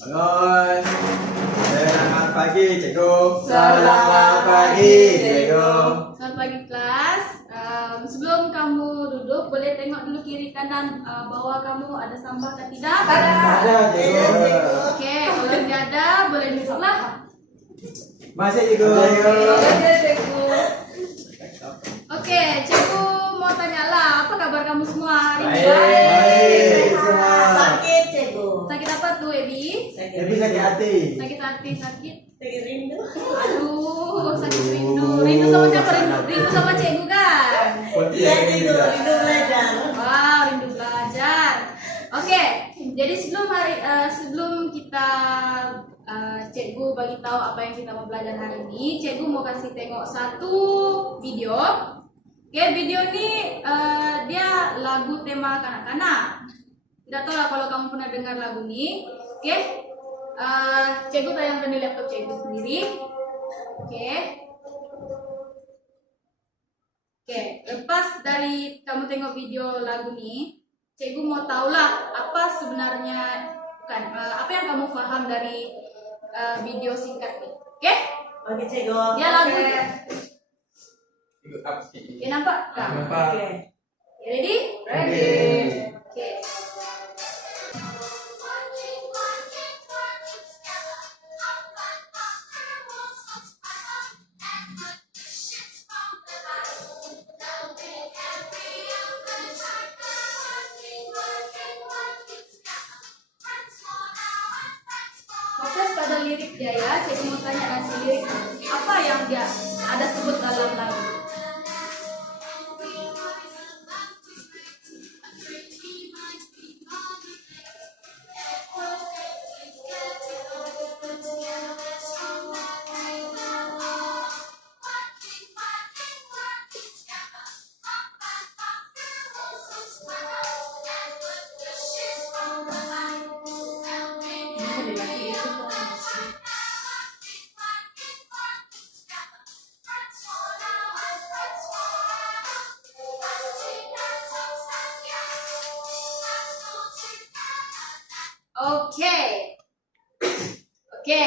Bangun. Selamat pagi, Cikgu. Selamat pagi, Cikgu. Selamat pagi kelas. Sebelum kamu duduk, boleh tengok dulu kiri kanan bawah kamu ada sampah atau tidak? Ada, Cikgu. Oke, kalau tidak ada boleh duduklah. Masih, Cikgu. Oke, Cikgu mau tanyalah, apa kabar kamu semua hari ini? Baik, semua. Sakit, Cikgu. Sakit apa tuh, Ebi? Tapi sakit hati. Sakit hati, sakit. Sakit rindu. Aduh, sakit rindu. Rindu sama siapa? Rindu sama Cikgu kan? Iya, Cikgu. Rindu belajar. Wow, rindu belajar. Oke, jadi sebelum kita Cikgu bagi tahu apa yang kita mau belajar hari ini, Cikgu mau kasih tengok satu video. Oke, video ini dia lagu tema kanak-kanak. Tidak tahu lah kalau kamu pernah dengar lagu ini. Oke, Cikgu tayangkan di laptop Cikgu sendiri. Oke. Oke, lepas dari kamu tengok video lagu ini, Cikgu mau tahulah apa sebenarnya apa yang kamu paham dari video singkat ini. Oke? Oke, Cikgu. Ya lagu. Ikut apa sih? Ya nampak? Nampak. Oke. Ya, ready? Ready. Oke. Fokus pada lirik dia ya. Cikgu mau tanya nasi lirik apa yang dia ada sebut dalam lagu. Oke. Oke.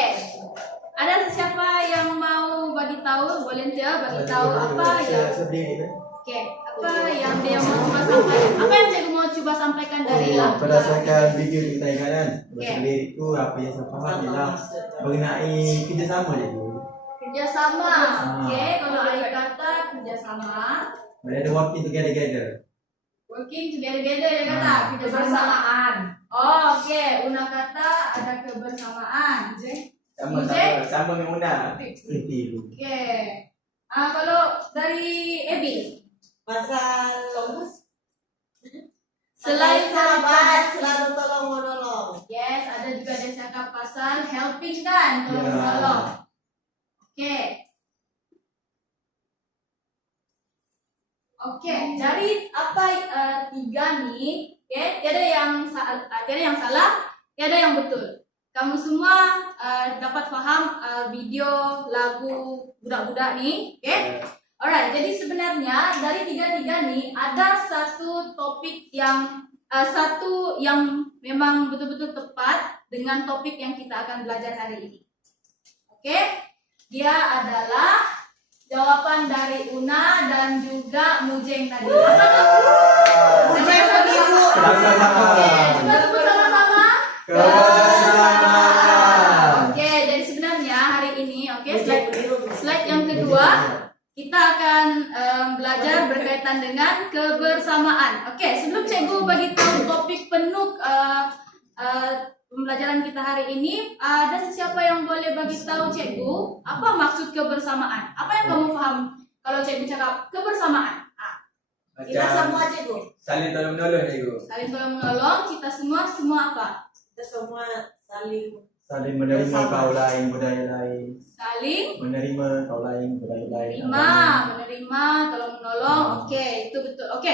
Ada siapa yang mau bagi tahu, volunteer bagi tahu apa yang Oke, apa yang dia mau coba sampaikan? Apa yang Cikgu mau coba sampaikan dari lagu? Berdasarkan video kita yang kanan, Oke. lirikku apa yang saya paham ialah mengenai kerjasama, Cikgu. Kerjasama. Oke, kalau ayat kata kerjasama. Ada working together. Working together ya kata Kebersamaan. Oh, oke. Una kata ada kebersamaan. Sama menguna. Oke. Kalau dari Ebi, Pasal lomus. selain sahabat, selalu tolong menolong. yes, ada juga dia cakap pasal helping kan, tolong Ya. menolong. Oke. Oke, dari apa tiga nih, oke, tiada yang salah, tiada yang betul. Kamu semua dapat paham video lagu budak-budak nih, oke? Alright, jadi sebenarnya dari tiga-tiga nih ada satu topik yang memang betul-betul tepat dengan topik yang kita akan belajar hari ini. Oke, dia adalah jawaban dari Una dan juga Mujeng tadi. Apa tuh? Mujeng tadi, Bu. Sama-sama. Oke, coba sebut sama-sama. Kebersamaan. Oke, jadi sebenarnya hari ini, slide yang kedua kita akan belajar berkaitan dengan kebersamaan. Oke, sebelum Cikgu bagi tahu topik penuh pembelajaran kita hari ini, ada siapa yang boleh bagi tahu Cikgu apa maksud kebersamaan? Apa yang kamu paham kalau Cikgu cakap kebersamaan? Kita semua, Cikgu. Saling tolong menolong, Cikgu. Saling tolong menolong, kita semua apa? Kita semua saling Saling menerima Bersama. kau lain, budaya lain. Saling Menerima kau lain, budaya lain. menerima, tolong menolong. Oke, itu betul. Oke,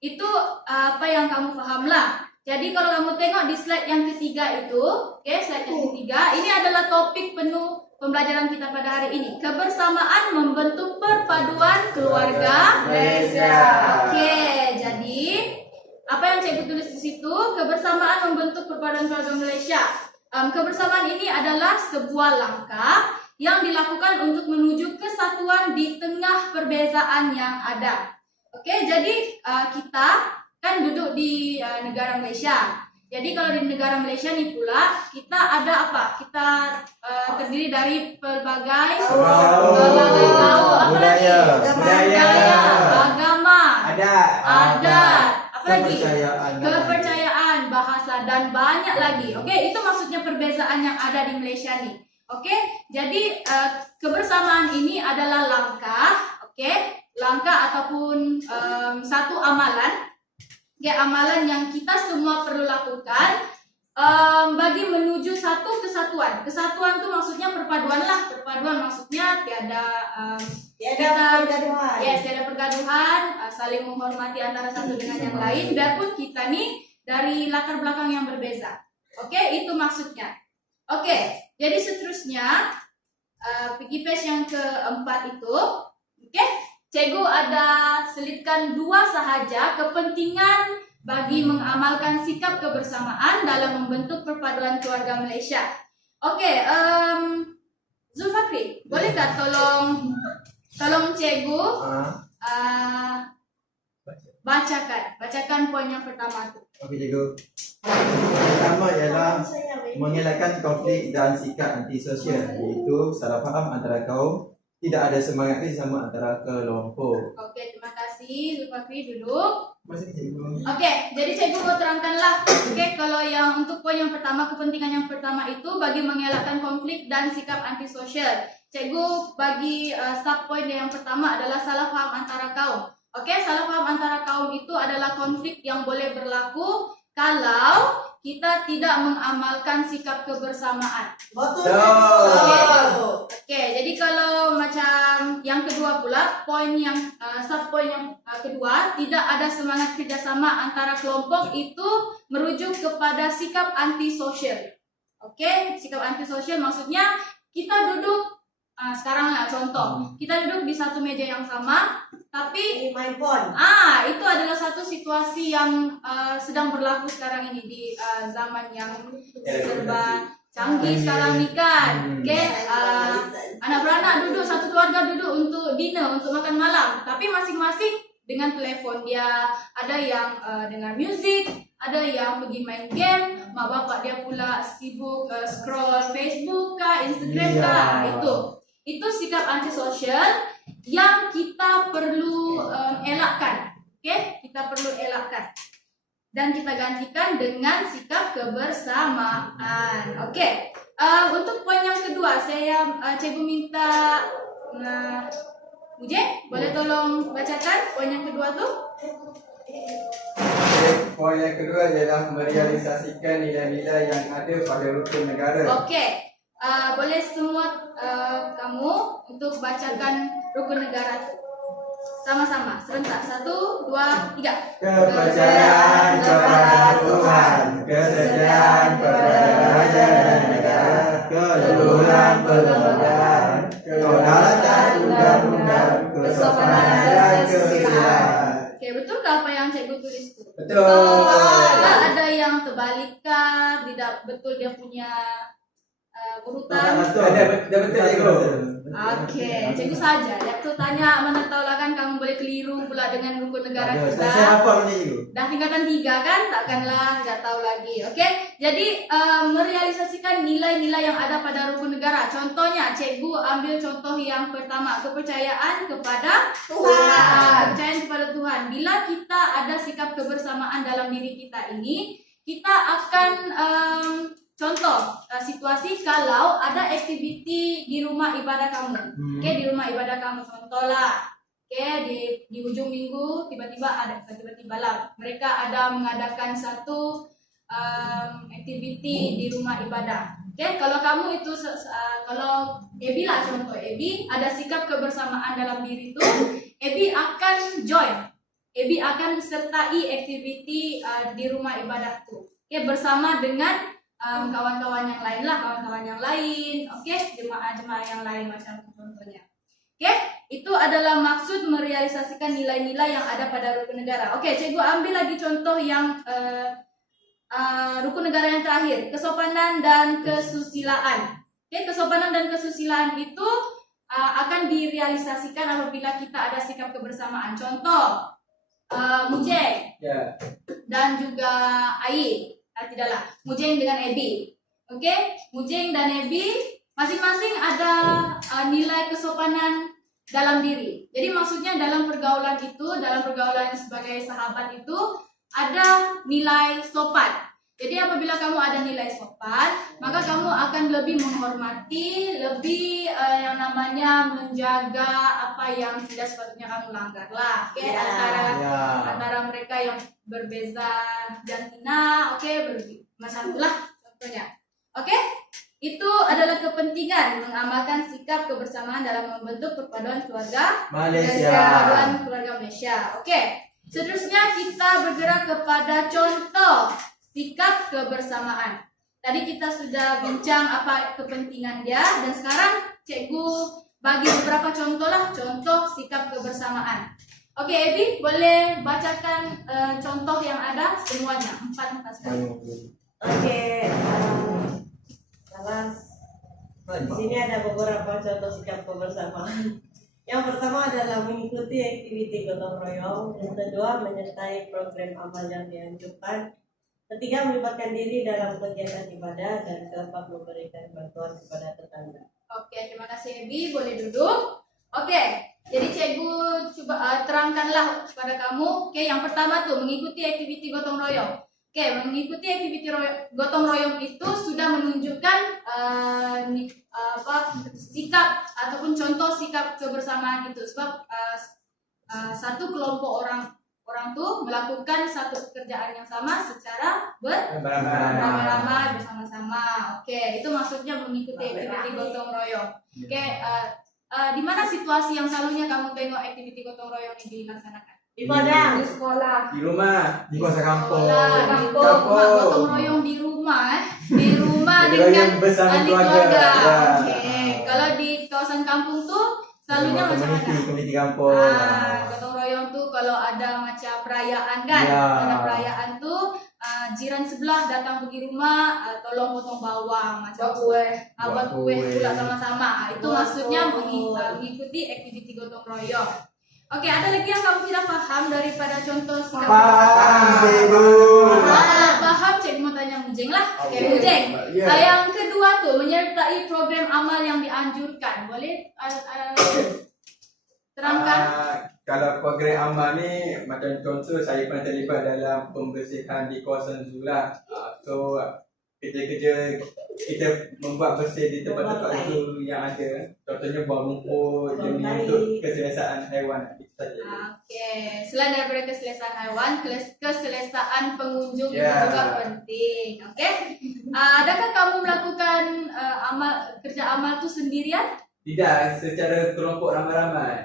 itu apa yang kamu paham lah. Jadi kalau kamu tengok di slide yang ketiga itu, oke, slide yang ketiga, ini adalah topik penuh pembelajaran kita pada hari ini. Kebersamaan membentuk perpaduan keluarga Malaysia. Oke, jadi apa yang Cikgu tulis di situ? Kebersamaan membentuk perpaduan keluarga Malaysia. kebersamaan ini adalah sebuah langkah yang dilakukan untuk menuju kesatuan di tengah perbezaan yang ada. Oke, jadi kita kan duduk di negara Malaysia. Jadi kalau di negara Malaysia nih pula kita ada apa? Kita terdiri dari pelbagai budaya, agama, adat, apa lagi? kepercayaan. Kepercayaan, bahasa dan banyak lagi. Oke, itu maksudnya perbezaan yang ada di Malaysia nih. Oke, jadi kebersamaan ini adalah langkah, langkah ataupun satu amalan. Amalan yang kita semua perlu lakukan bagi menuju satu kesatuan. Kesatuan tuh maksudnya perpaduan lah. Perpaduan maksudnya tiada pergaduhan. tiada pergaduhan, saling menghormati antara satu dengan yang lain. Biarpun kita nih dari latar belakang yang berbeza. Oke, itu maksudnya. Oke, jadi seterusnya pergi page yang keempat itu. Cikgu ada selitkan 2 sahaja kepentingan bagi mengamalkan sikap kebersamaan dalam membentuk perpaduan keluarga Malaysia. Zulfakri, bolehkah tolong cikgu bacakan poin yang pertama tu. Okey, cikgu. Pertama ialah mengelakkan konflik dan sikap antisosial, iaitu salah faham antara kaum, tidak ada semangat kerjasama antara kelompok. Oke, terima kasih Zulfakri, duduk. Masih cikgu. Oke, jadi cikgu mau terangkanlah. Kalau yang untuk poin yang pertama, kepentingan yang pertama itu bagi mengelakkan konflik dan sikap antisosial. Cikgu bagi sub poin yang pertama adalah salah paham antara kaum. Salah paham antara kaum itu adalah konflik yang boleh berlaku kalau kita tidak mengamalkan sikap kebersamaan. Betul. Jadi kalau macam yang kedua pula, poin yang sub poin yang kedua, tidak ada semangat kerjasama antara kelompok, itu merujuk kepada sikap antisosial. Sikap antisosial maksudnya kita duduk sekarang contoh, kita duduk di satu meja yang sama, tapi Main phone. itu adalah satu situasi yang sedang berlaku sekarang ini di zaman yang serba canggih sekarang ni kan. Anak beranak duduk, satu keluarga duduk untuk dinner, untuk makan malam, tapi masing-masing dengan telepon dia. Ada yang dengar music, ada yang pergi main game, mak bapak dia pula sibuk scroll Facebook kah, Instagram kah. Itu sikap antisosial yang kita perlu elakkan. Kita perlu elakkan dan kita gantikan dengan sikap kebersamaan. Untuk poin yang kedua, saya cikgu minta Uje, boleh tolong bacakan poin yang kedua tu? Poin yang kedua ialah merealisasikan nilai-nilai yang ada pada rukun negara. Boleh semua kamu untuk bacakan rukun negara tu sama-sama serentak. 1, 2, 3. Kepercayaan kepada Tuhan, kesetiaan kepada raja dan negara, keluhuran perlembagaan, kedaulatan undang-undang, kesopanan dan kesusilaan. Betulkah apa yang cikgu tulis tu? Betul. Ada yang terbalikkah? Tidak betul dia punya urutan? Dah betul cikgu. Cikgu saja. Dia tu tanya, mana tahu lah kan kamu boleh keliru pula dengan rukun negara kita. Saya hafal ni cikgu. Dah tingkatan 3 kan? Takkanlah tidak tahu lagi. Jadi merealisasikan nilai-nilai yang ada pada rukun negara. Contohnya, cikgu ambil contoh yang pertama, kepercayaan kepada Tuhan. Kepercayaan kepada Tuhan. Bila kita ada sikap kebersamaan dalam diri kita ini, kita akan contoh situasi kalau ada aktiviti di rumah ibadah kamu. Di rumah ibadah kamu contohlah. Di hujung minggu tiba-tiba lah mereka ada mengadakan satu aktiviti di rumah ibadah. Kalau kamu itu kalau Ebi lah contoh, Ebi ada sikap kebersamaan dalam diri itu, Ebi akan join. Ebi akan sertai aktiviti di rumah ibadah itu. Bersama dengan kawan-kawan yang lain lah, jemaah-jemaah yang lain macam contohnya. Itu adalah maksud merealisasikan nilai-nilai yang ada pada rukun negara. Cikgu ambil lagi contoh yang rukun negara yang terakhir, kesopanan dan kesusilaan. Oke, kesopanan dan kesusilaan itu akan direalisasikan apabila kita ada sikap kebersamaan. Contoh, Mujeng Ya. dan juga Ai. Tidaklah, Mujeng dengan Ebi. Oke, Mujeng dan Ebi masing-masing ada nilai kesopanan dalam diri. Jadi maksudnya dalam pergaulan sebagai sahabat itu ada nilai sopan. Jadi apabila kamu ada nilai sopan, maka kamu akan lebih menghormati, lebih yang namanya menjaga apa yang tidak sepatutnya kamu langgar lah. Oke, Ya. antara mereka yang berbeza jantina, oke, macam itulah contohnya. Oke, itu adalah kepentingan mengamalkan sikap kebersamaan dalam membentuk perpaduan keluarga Malaysia. Persatuan Keluarga Malaysia. Oke, seterusnya kita bergerak kepada contoh sikap kebersamaan. Tadi kita sudah bincang apa kepentingan dia, dan sekarang cikgu bagi beberapa contoh sikap kebersamaan. Oke, Ebi, boleh bacakan contoh yang ada semuanya, 4 sekali. Oke, di sini ada beberapa contoh sikap kebersamaan. Yang pertama adalah mengikuti aktiviti gotong royong. Yang kedua, menyertai program amal yang dianjurkan. Ketiga, melibatkan diri dalam kegiatan ibadah. Dan keempat, memberikan bantuan kepada tetangga. Oke, terima kasih Ebi, boleh duduk. Oke, jadi cikgu coba terangkanlah kepada kamu. Oke, yang pertama tuh mengikuti aktiviti gotong royong. Oke, mengikuti aktiviti gotong royong itu sudah menunjukkan sikap ataupun contoh sikap kebersamaan itu. Sebab satu kelompok orang tuh melakukan satu pekerjaan yang sama secara beramai-ramai bersama-sama. Oke, itu maksudnya mengikuti aktiviti gotong royong. Oke, di mana situasi yang selalunya kamu tengok aktiviti gotong royong ini dilaksanakan? Di Padang. Di sekolah. Di rumah. Di kawasan kampung. Kampung. Gotong royong di rumah, di rumah Gotong dengan royong bersama ahli keluarga. keluarga. Ya. Oke, kalau di kawasan kampung tuh selalunya macam mana? Komuniti kampung. Gotong royong tuh kalau ada macam perayaan kan, Ya. ada perayaan tuh jiran sebelah datang pergi rumah, tolong potong bawang macam buat kue pula sama-sama. Itu Buat maksudnya kue. mengikuti aktiviti gotong royong. Oke, ada lagi yang kamu tidak paham daripada contoh sikap Paham, Cikgu. Paham, cikgu mau tanya Mujeng lah. Oke, Oke. Mujeng. Ya. Yang kedua tuh menyertai program amal yang dianjurkan. Boleh terangkan? Kalau program amal ni macam contoh saya pernah terlibat dalam pembersihan di kawasan Zula. So kerja-kerja kita membuat bersih di tempat-tempat zoo yang ada. Contohnya buang rumput demi untuk keselesaan haiwan. Itu saja. Oke, selain daripada keselesaan haiwan, keselesaan pengunjung itu Ya. juga penting. Oke, adakah kamu melakukan kerja amal itu sendirian? Tidak, secara kelompok ramai-ramai.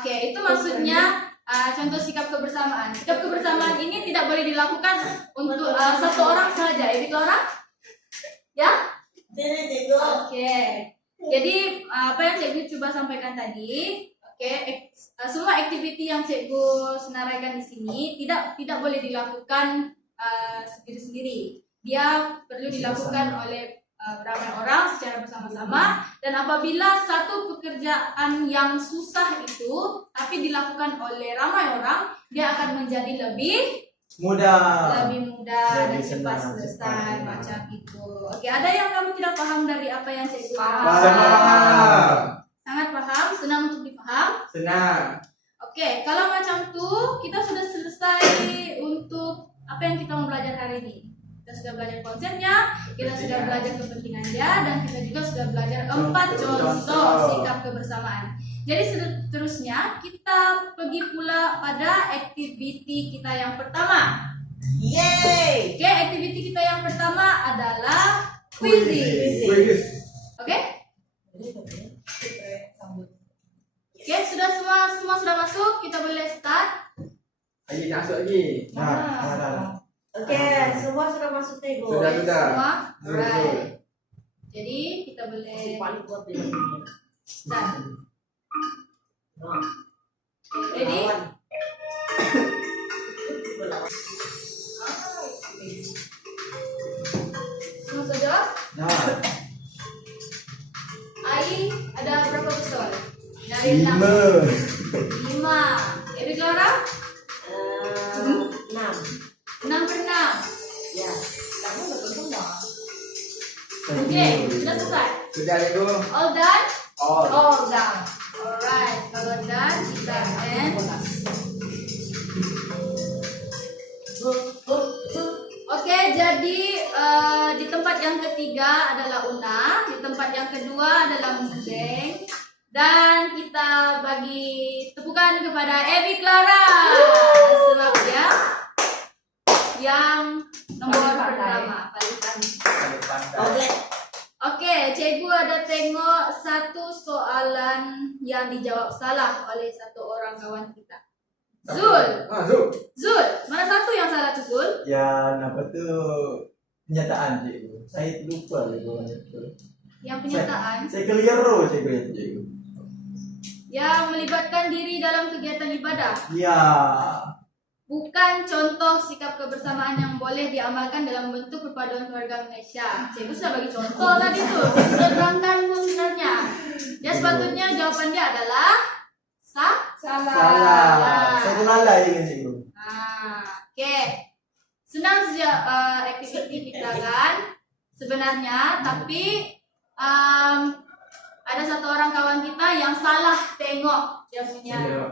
Oke, itu maksudnya contoh sikap kebersamaan. Sikap kebersamaan ini tidak boleh dilakukan untuk satu orang saja. Itu orang? Ya? Sini, Cikgu. Oke. Jadi apa yang cikgu coba sampaikan tadi, oke, semua aktiviti yang cikgu senaraikan di sini tidak boleh dilakukan sendiri-sendiri. Dia perlu dilakukan oleh ramai orang secara bersama-sama, dan apabila satu pekerjaan yang susah itu tapi dilakukan oleh ramai orang, dia akan menjadi lebih Mudah. mudah dan Lebih cepat senang, selesai cepat. macam itu. Oke, ada yang kamu tidak paham dari apa yang cikgu Paham. Sangat paham, senang untuk dipaham. Senang. Oke, kalau macam tuh kita sudah selesai untuk apa yang kita mau belajar hari ini. Kita sudah belajar konsepnya, kita sudah belajar kepentingannya, dan kita juga sudah belajar 4 contoh sikap kebersamaan. Jadi seterusnya kita pergi pula pada aktiviti kita yang pertama. Yeay. Oke, aktiviti kita yang pertama adalah quizzing. Bagus. Oke? Oke, semua sudah masuk, kita boleh start. Lagi nak masuk lagi. Dah. Oke, semua sudah masuk, Cikgu. Sudah. Semua? Betul. Alright. Jadi kita boleh Paling kuat di dunia. start. Nah, Ready? lawan. Dari 6. 5. Ebi Clara? 6. 6 per 6. Ya. Kamu betul dong. Oke, sudah selesai. Sudah cikgu. All done? Oh. Oh, udah. Alright, kalau done kita end. Oke, jadi di tempat yang ketiga adalah Una, di tempat yang kedua adalah Mundeng, dan kita bagi tepukan kepada Evi Clara sebab dia yang nomor Paling pandai. pertama, paling pandai. Paling pandai. Oke. Oke, cikgu ada tengok satu soalan yang dijawab salah oleh satu orang kawan kita. Zul, Zul. Zul, mana satu yang salah tuh Zul? Yang apa tu kenyataan cikgu. Saya lupa cikgu mana tu. Yang penyataan Saya keliru cikgu yang tu cikgu. yang melibatkan diri dalam kegiatan ibadah. Ya. Bukan contoh sikap kebersamaan yang boleh diamalkan dalam bentuk perpaduan keluarga Malaysia. Cikgu sudah bagi contoh tadi tuh. Cikgu sudah terangkan pun sebenarnya. Ya sepatutnya jawaban dia adalah sah. Salah. Saya terlalai dengan cikgu. Oke. Senang saja aktiviti kita kan sebenarnya, tapi ada satu orang kawan kita yang salah tengok dia punya Ya.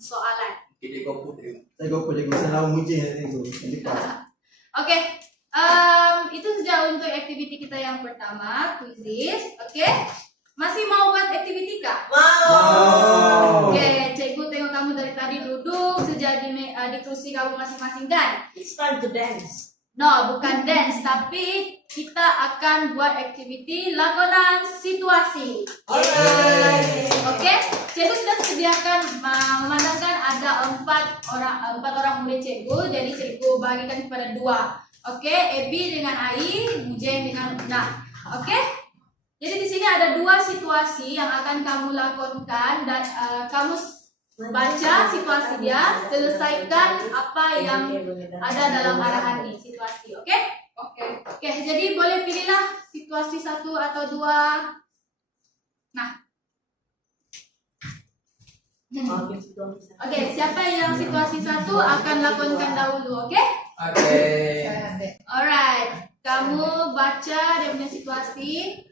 soalan. Kita kopuk cikgu. Saya gopo cikgu. Saya lawan muji cikgu. Lepas. Oke, itu saja untuk aktiviti kita yang pertama, quizzes. Oke, masih mau buat aktiviti kak? Wow. Oke, cikgu tengok kamu dari tadi duduk saja di kursi kamu masing-masing kan? It's time to dance. No, bukan dance, tapi kita akan buat aktiviti laporan situasi. Alright. Oke, cikgu sudah sediakan memandangkan ada empat orang murid cikgu, jadi cikgu bagikan kepada 2. Oke, Ebi dengan Ai, Mujeng dengan Una. Oke, jadi di sini ada 2 situasi yang akan kamu lakukan dan kamu baca situasi dia, selesaikan apa yang ada dalam arahan ini situasi. Oke? Oke, jadi boleh pilihlah situasi 1 atau 2. Nah. Oke, siapa yang situasi 1 akan lakukan dahulu, oke? Oke. Alright, kamu baca dia punya situasi,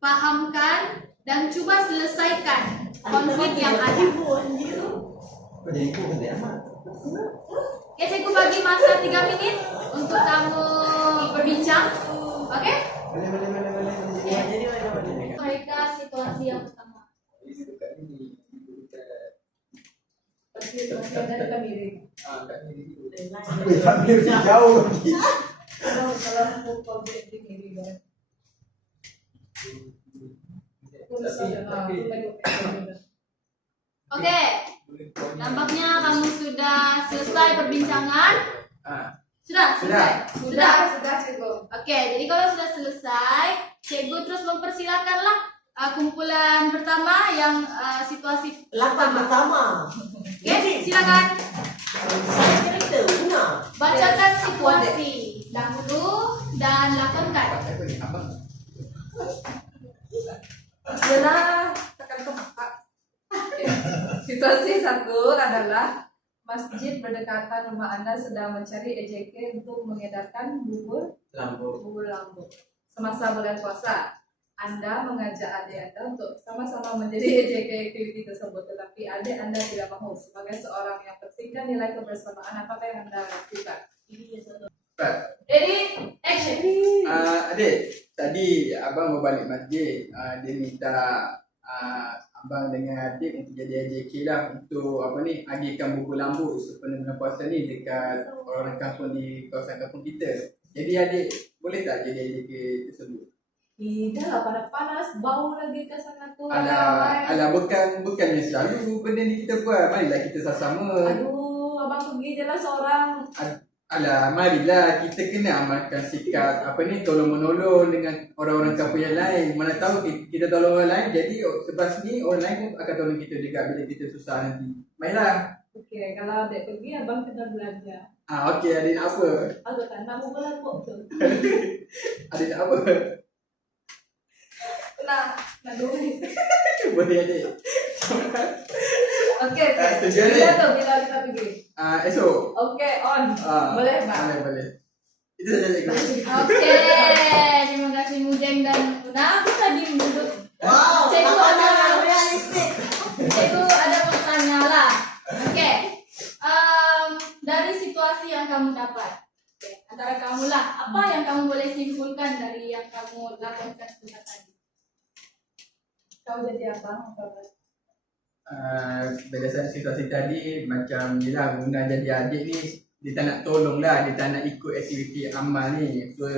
pahamkan dan coba selesaikan konflik yang ada. Kau jadi ikut ke dia amat. Oke, cikgu bagi masa 3 menit untuk kamu berbincang. Oke? Boleh. Ya, jadi mana-mana. Mereka situasi yang pertama. Wih, hampir jauh lagi. Oke, nampaknya kamu sudah selesai perbincangan. Sudah? Sudah cikgu. Oke, jadi kalau sudah selesai, cikgu terus mempersilakanlah kumpulan pertama yang situasi Lapan pertama. Oke, silakan Saya cerita, Una. bacakan situasi dahulu dan lakukan. Sudah tekan ke Pak. Situasi 1 adalah masjid berdekatan rumah Anda sedang mencari EJK untuk mengedarkan bubur lambu semasa bulan puasa. Anda mengajak adik Anda untuk sama-sama menjadi EJK aktiviti tersebut, tetapi adik Anda tidak mau. Sebagai seorang yang pentingkan nilai kebersamaan, apakah yang Anda lakukan? Ready? Action. Adik, tadi abang mau balik masjid. Dia minta abang dengan adik untuk jadi AJK lah, untuk agihkan buku lambu sepenuh bulan puasa ni dekat orang kampung di kawasan kampung kita. Jadi adik boleh tak jadi AJK tersebut? Tidak lah, panas-panas, bau lagi ke sana tu. Alah, bukannya selalu benda ni kita buat. Marilah kita sama-sama. Aduh, abang pergi je lah seorang. Alah, marilah kita kena amalkan sikap tolong-menolong dengan orang-orang kampung yang lain. Mana tahu kita tolong orang lain, jadi sebelah sini orang lain pun akan tolong kita juga bila kita susah nanti. Marilah. Okey, kalau adik pergi, abang kena belanja. Okey, adik nak apa? Aku tak nak mau belanja tu. Adik nak apa? pernah nanduri. Boleh adik. Oke, Setuju ni? bila tuh bila kita pergi? Esok. Oke, on. Boleh, Mbak? Boleh. Itu saja cikgu. Oke, terima kasih Mujeng dan Una. Aku tadi menurut Wow, Cikgu apa ada realistik. Cikgu ada bertanya lah. Oke, dari situasi yang kamu dapat, antara kamu lah, apa yang kamu boleh simpulkan dari yang kamu lakukan sebentar tadi? Kau jadi apa? Berdasarkan situasi tadi, macam ni lah, Guna jadi adik ni, dia tak nak tolong lah, dia tak nak ikut aktiviti amal ni. So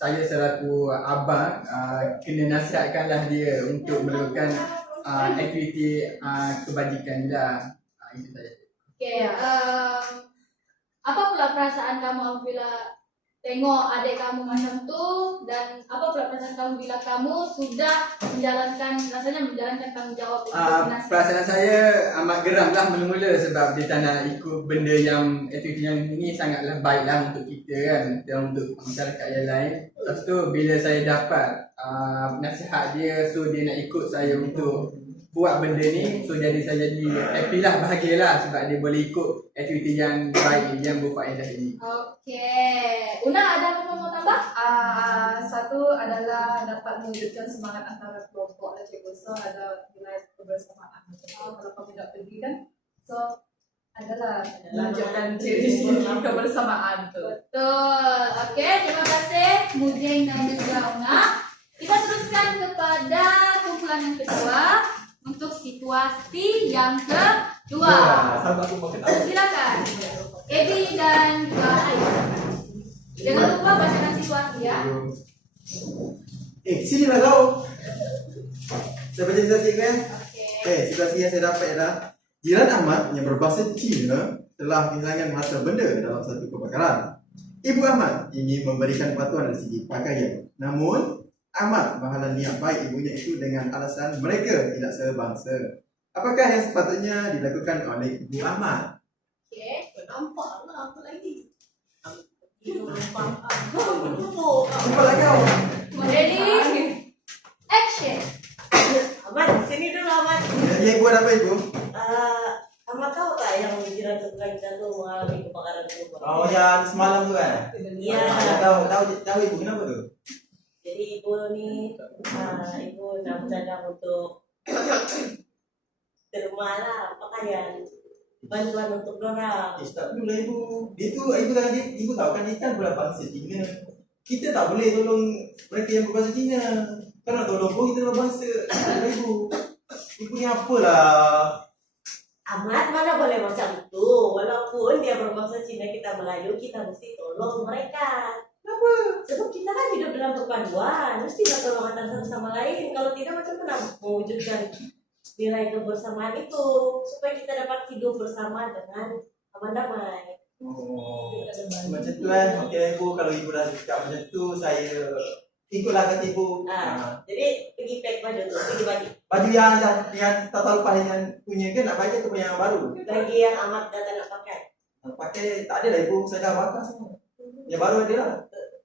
saya selaku abang kena nasihatkanlah dia untuk melakukan aktiviti kebajikan ni lah. Itu saja. Oke, apa pula perasaan kamu apabila tengok adik kamu macam tu, dan apa pula perasaan kamu bila kamu sudah rasanya menjalankan tanggung jawab untuk menasihat? Perasaan saya amat geram lah mula-mula sebab dia tak nak ikut benda yang aktiviti yang ini sangatlah baik lah untuk kita kan, dan untuk masyarakat yang lain. Lepas tu bila saya dapat nasihat dia, so dia nak ikut saya untuk buat benda ni, so jadi saya jadi happy lah, bahagia lah sebab dia boleh ikut aktiviti yang baik yang berfaedah ini. Oke, Una ada apa mau tambah? Satu adalah dapat mewujudkan semangat antara kelompok lah cikgu. So ada nilai kebersamaan. Kalau kami tidak pergi kan, so adalah lanjutkan ciri kebersamaan tu. Betul. Oke, terima kasih Mujeng dan juga Una. Kita teruskan kepada kumpulan yang kedua untuk situasi yang kedua. Sama aku mau ketawa. Silakan, Ebi dan juga Ayu. Jangan lupa bacakan situasi ya. Sini lah kau. Saya baca situasi kan? Oke. Situasi yang saya dapat adalah jiran Ahmad yang berbahasa Cina telah kehilangan mata benda dalam satu kebakaran. Ibu Ahmad ingin memberikan bantuan dari segi pakaian. Namun, Ahmad menghalang niat baik ibunya itu dengan alasan mereka tidak sebangsa. Apakah yang sepatutnya dilakukan oleh Ibu Ahmad? Oke. Nampak lah apa lagi. Nampak. Jumpa lagi kau. Ready? Action. Ahmad, sini dulu Ahmad. Ya, ibu ada apa ibu? Ahmad tahu tak yang jiran sebelah kita tuh mengalami kebakaran rumah? Oh ya, semalam tu kan? Iya. Tahu ibu kenapa tu? Jadi ibu nih, ibu nak mendadak untuk terima lah pakaian bantuan untuk dorang. Tak dulu lah ibu. Ibu tahu kan, dia kan pula bangsa Cina. Kita tak boleh tolong mereka yang berbahasa Cina. Kan nak tolong pun kita berbahasa. Tak ibu. Ibu ni apalah. Ahmad mana boleh macam itu. Walaupun dia berbahasa Cina, kita Melayu, kita mesti tolong mereka. Kenapa? Sebab kita kan hidup dalam perpaduan, mesti nak tolong antara satu sama lain. Kalau tidak, macam mana mewujudkan nilai kebersamaan itu supaya kita dapat hidup bersama dengan aman damai. Oh, macam tu kan. Okey ibu, kalau ibu dah cakap macam tu, saya ikutlah kata ibu. Jadi pergi pack baju tu, pergi bagi. Baju yang tak tahu lepas yang punya ke nak bagi atau yang baru? Bagi yang Ahmad dah tak nak pakai. Pakai tak ada lah ibu, saya dah bakar semua. Yang baru ada lah.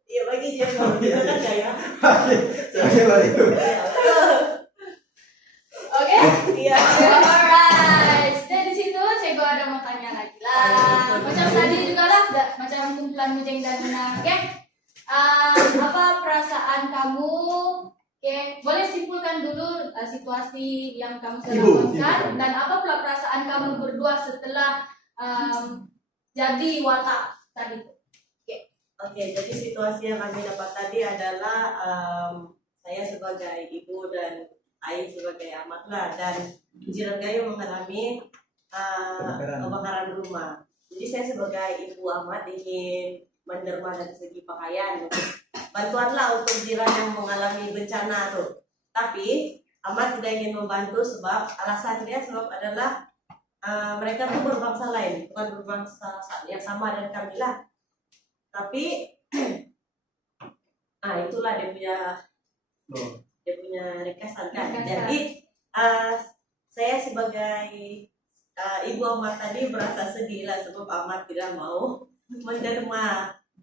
Ya bagi je yang baru, kita kan saya. Saya baru itu. Oke. Iya. Alright. Dari situ Cikgu ada mau tanya lagi lah. Macam tadi juga lah, macam kumpulan Mujeng dan Una. Oke. Apa perasaan kamu? Oke, boleh simpulkan dulu situasi yang kamu lakukan dan apa pula perasaan kamu berdua setelah jadi watak tadi. Oke, jadi situasi yang kami dapat tadi adalah saya sebagai ibu dan Ai sebagai amat lah, dan jiran Gayo mengalami kebakaran rumah. Jadi saya sebagai ibu amat ingin menderma dari segi pakaian, bantuanlah untuk jiran yang mengalami bencana tuh. Tapi amat tidak ingin membantu sebab alasannya adalah mereka tuh berbangsa lain, bukan berbangsa yang sama dengan kami lah. Tapi itulah dia punya rekasan kan. Jadi saya sebagai ibu Ahmad tadi merasa sedih lah sebab Ahmad tidak mau menerima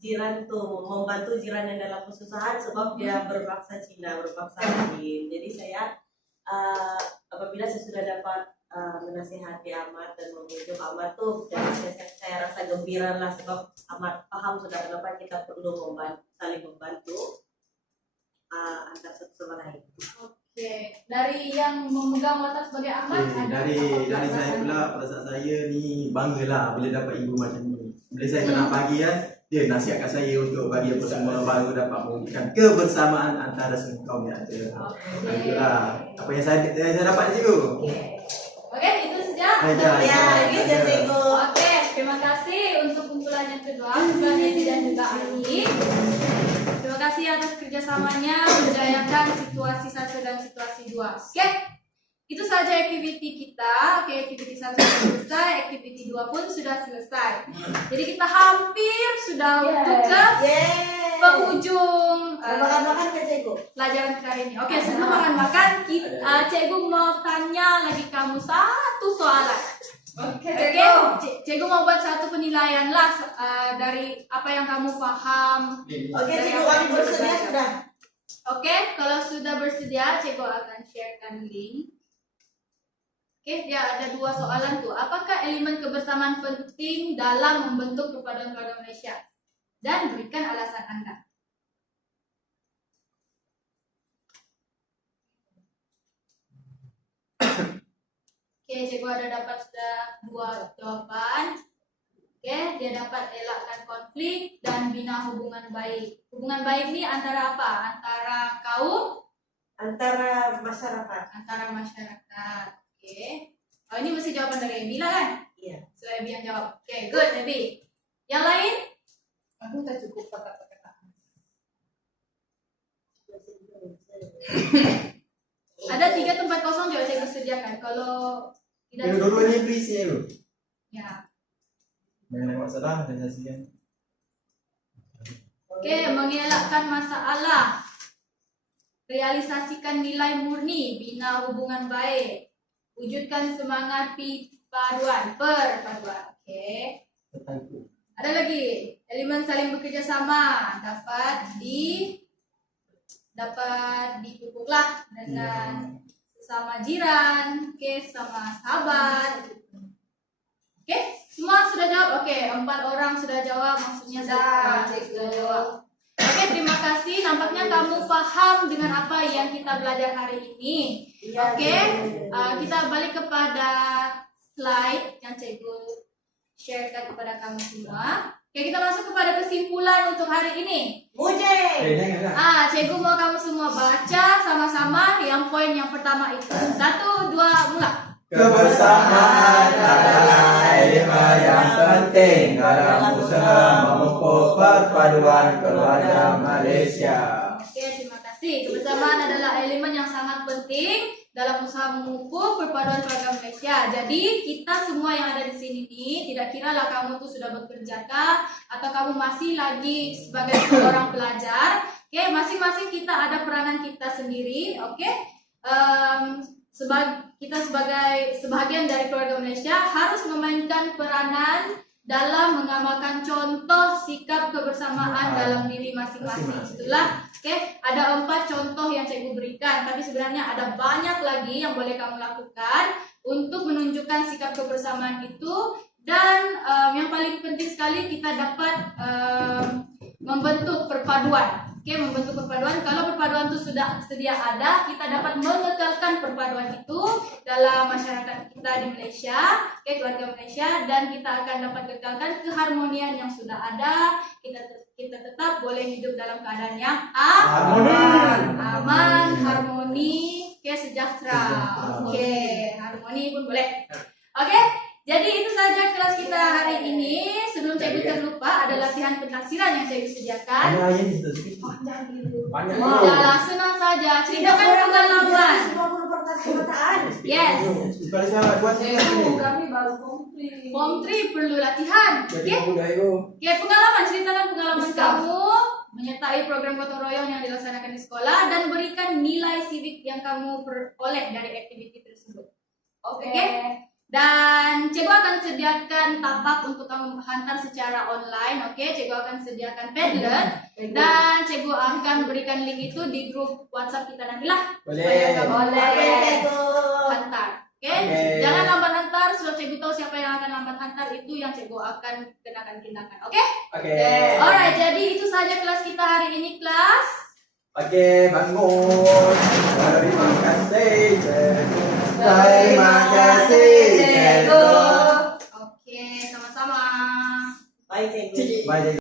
jiran tuh membantu jiran yang dalam kesusahan sebab dia berbangsa Cina, berbangsa lain. Jadi saya apabila saya sudah dapat menasihati Ahmad dan memujuk Ahmad tuh, jadi saya rasa gembira lah sebab Ahmad paham sudah kenapa kita perlu saling membantu antar satu sama lain. Oke, dari yang memegang watak sebagai Ahmad, Okay, ada dari apa saya pula, perasaan saya ni banggalah bila dapat ibu macam ni. Bila saya kena pagi kan, dia nasihatkan saya untuk bagi apa semua baru dapat mewujudkan kebersamaan antara semua kaum yang ada. Itulah apa yang saya dapat cikgu. Oke, itu saja. Ya, gitu cikgu. Oke, terima kasih untuk kumpulan yang kedua, Bukan Edi dan juga Ani. Terima kasih atas kerjasamanya menjayakan situasi 1 dan situasi 2. Oke, itu saja aktiviti kita. Oke, aktiviti 1 sudah selesai, aktiviti 2 pun sudah selesai. Jadi kita hampir sudah untuk ke penghujung Makan-makan ke cikgu. pelajaran kita hari ini. Oke, sebelum makan-makan, cikgu mau tanya lagi kamu satu soalan. Oke, Cikgu mau buat satu penilaian lah dari apa yang kamu paham. Oke, cikgu kami bersedia sudah. Oke, kalau sudah bersedia, cikgu akan sharekan link. Oke, dia ada 2 soalan tuh. Apakah elemen kebersamaan penting dalam membentuk perpaduan keluarga Malaysia? Dan berikan alasan Anda. Oke, cikgu ada dapat sudah 2 jawaban. Oke, dia dapat elakkan konflik dan bina hubungan baik. Hubungan baik ini antara apa? Antara kaum, Antara masyarakat. antara masyarakat. Oke. Oh, ini mesti jawaban dari Ebi lah kan? Iya. So Ebi yang jawab. Oke, good Ebi. Yang lain? Aku tak cukup kata-kata. Ada 3 tempat kosong juga cikgu sediakan. Kalau tidak Yang dua-dua ni berisi tu. ya. Jangan ada masalah dan saya sekian. Oke, mengelakkan masalah. Realisasikan nilai murni, bina hubungan baik. Wujudkan semangat perpaduan. Oke. Ada lagi, elemen saling bekerja sama dapat dipupuklah dengan sesama jiran, oke, sama sahabat. Oke, semua sudah jawab. Oke, 4 orang sudah jawab, maksudnya sudah jawab. Oke, terima kasih. Nampaknya kamu paham dengan apa yang kita belajar hari ini. Oke, kita balik kepada slide yang cikgu sharekan kepada kamu semua. Oke, kita masuk kepada kesimpulan untuk hari ini. Mujib. Cikgu mau kamu semua baca sama-sama yang poin yang pertama itu. 1, 2, mulai. Kebersamaan adalah elemen yang penting dalam usaha memupuk perpaduan keluarga Malaysia. Oke, terima kasih. Kebersamaan adalah elemen yang sangat penting dalam usaha memupuk perpaduan keluarga Malaysia. Jadi kita semua yang ada di sini nih, tidak kira lah kamu tuh sudah bekerja kah atau kamu masih lagi sebagai seorang pelajar. Oke, masing-masing kita ada peranan kita sendiri. Oke, kita sebagai sebahagian dari keluarga Malaysia harus memainkan peranan dalam mengamalkan contoh sikap kebersamaan dalam diri masing-masing. Itulah, oke, ada 4 contoh yang cikgu berikan, tapi sebenarnya ada banyak lagi yang boleh kamu lakukan untuk menunjukkan sikap kebersamaan itu. Dan yang paling penting sekali kita dapat membentuk perpaduan. Oke, membentuk perpaduan. Kalau perpaduan itu sudah sedia ada, kita dapat mengekalkan perpaduan itu dalam masyarakat kita di Malaysia, oke, keluarga Malaysia, dan kita akan dapat kekalkan keharmonian yang sudah ada. Kita tetap boleh hidup dalam keadaan yang aman, harmoni, oke, sejahtera. Oke, harmoni pun boleh. Oke, jadi itu saja kelas kita hari ini. Sebelum cikgu terlupa, ada latihan pentafsiran yang cikgu sediakan. Udahlah, senang saja. Ceritakan pengalaman. 50 perkataan. Yes. Kami baru Form 3 perlu latihan. Oke? Oke, pengalaman. Ceritakan pengalaman kamu menyertai program gotong royong yang dilaksanakan di sekolah dan berikan nilai civic yang kamu peroleh dari aktiviti tersebut. Oke? Dan Cikgu akan sediakan tapak untuk kamu hantar secara online, oke? Cikgu akan sediakan Padlet dan Cikgu akan berikan link itu di grup WhatsApp kita nantilah. Boleh. Boleh, Bu. Hantar, oke? Oke. Jangan lambat hantar, sudah Cikgu tahu siapa yang akan lambat hantar itu yang Cikgu akan kenakan tindakan, oke? Oke. Alright, jadi itu saja kelas kita hari ini, kelas. Oke, bangun. Terima kasih. Terima kasih, Cikgu. Oke, sama-sama. Bye, Cikgu. Bye.